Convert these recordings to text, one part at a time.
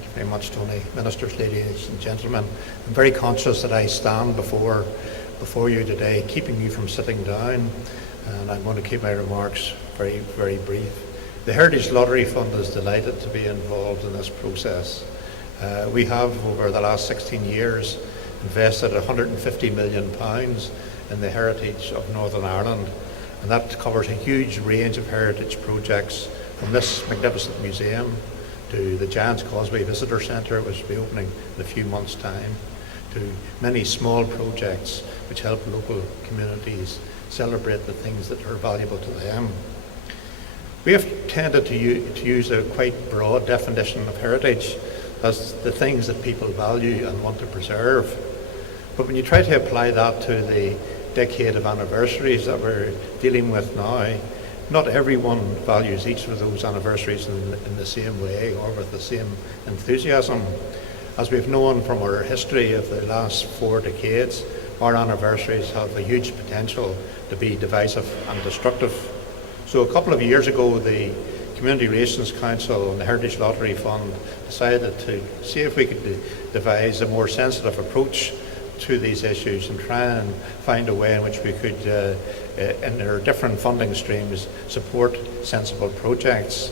Thank you very much, Tony. Ministers, ladies and gentlemen, I'm very conscious that I stand before you today, keeping you from sitting down, and I'm going to keep my remarks very, very brief. The Heritage Lottery Fund is delighted to be involved in this process. We have, over the last 16 years, invested £150 million in the heritage of Northern Ireland, and that covers a huge range of heritage projects, from this magnificent museum to the Giant's Causeway Visitor Centre, which will be opening in a few months' time, to many small projects which help local communities celebrate the things that are valuable to them. We have tended to use a quite broad definition of heritage as the things that people value and want to preserve. But when you try to apply that to the decade of anniversaries that we're dealing with now, not everyone values each of those anniversaries in the same way or with the same enthusiasm. As we've known from our history of the last 4 decades, our anniversaries have a huge potential to be divisive and destructive. So a couple of years ago, the Community Relations Council and the Heritage Lottery Fund decided to see if we could devise a more sensitive approach to these issues and try and find a way in which we could, in their different funding streams, support sensible projects.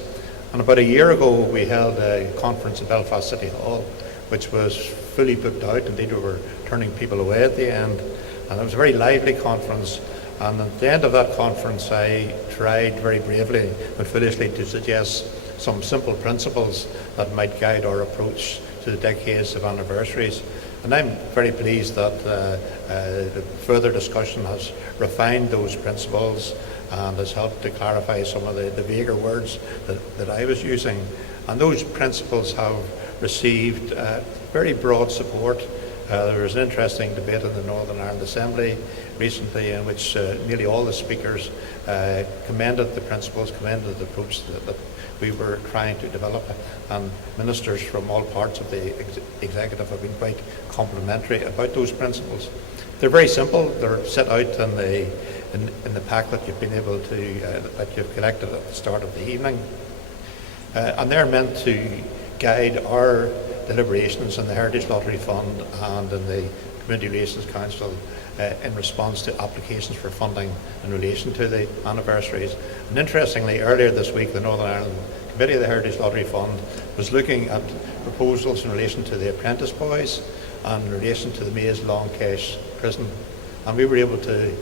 And about a year ago, we held a conference at Belfast City Hall, which was fully booked out. Indeed, we were turning people away at the end. And it was a very lively conference. And at the end of that conference, I tried very bravely but foolishly to suggest some simple principles that might guide our approach to the decades of anniversaries. And I'm very pleased that the further discussion has refined those principles and has helped to clarify some of the vaguer words that I was using. And those principles have received very broad support. There was an interesting debate in the Northern Ireland Assembly recently in which nearly all the speakers commended the principles, commended the approach that we were trying to develop, and ministers from all parts of the executive have been quite complimentary about those principles. They're very simple. They're set out in the pack that you've been able to that you've collected at the start of the evening, and they're meant to guide our deliberations in the Heritage Lottery Fund and in the Community Relations Council in response to applications for funding in relation to the anniversaries. And interestingly, earlier this week, the Northern Ireland Committee of the Heritage Lottery Fund was looking at proposals in relation to the apprentice boys and in relation to the Maze Long Cache prison. And we were able to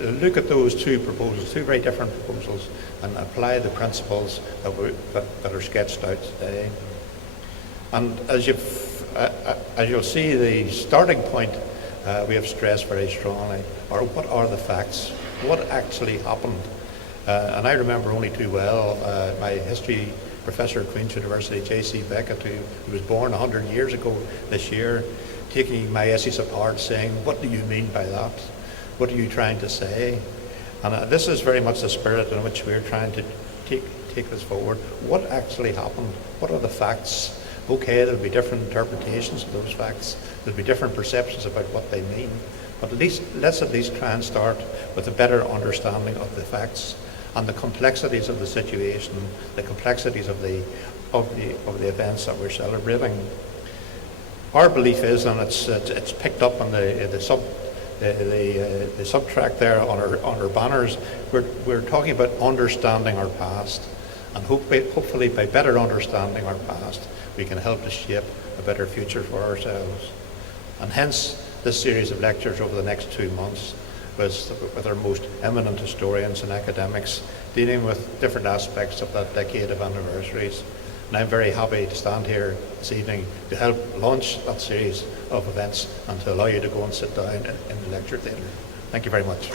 look at those two proposals, two very different proposals, and apply the principles that are sketched out today. And as you'll see, the starting point we have stressed very strongly are what are the facts, what actually happened. And I remember only too well my history professor at Queen's University, J.C. Beckett, who was born 100 years ago this year, taking my essays apart saying, what do you mean by that? What are you trying to say? And this is very much the spirit in which we're trying to take this forward. What actually happened? What are the facts? Okay, there'll be different interpretations of those facts. There'll be different perceptions about what they mean. But let's at least try and start with a better understanding of the facts and the complexities of the situation, the complexities of the events that we're celebrating. Our belief is, and it's picked up on the subtract there on our banners, we're talking about understanding our past, and hopefully by better understanding our past, we can help to shape a better future for ourselves. And hence this series of lectures over the next 2 months with our most eminent historians and academics dealing with different aspects of that decade of anniversaries. And I'm very happy to stand here this evening to help launch that series of events and to allow you to go and sit down in the lecture theatre. Thank you very much.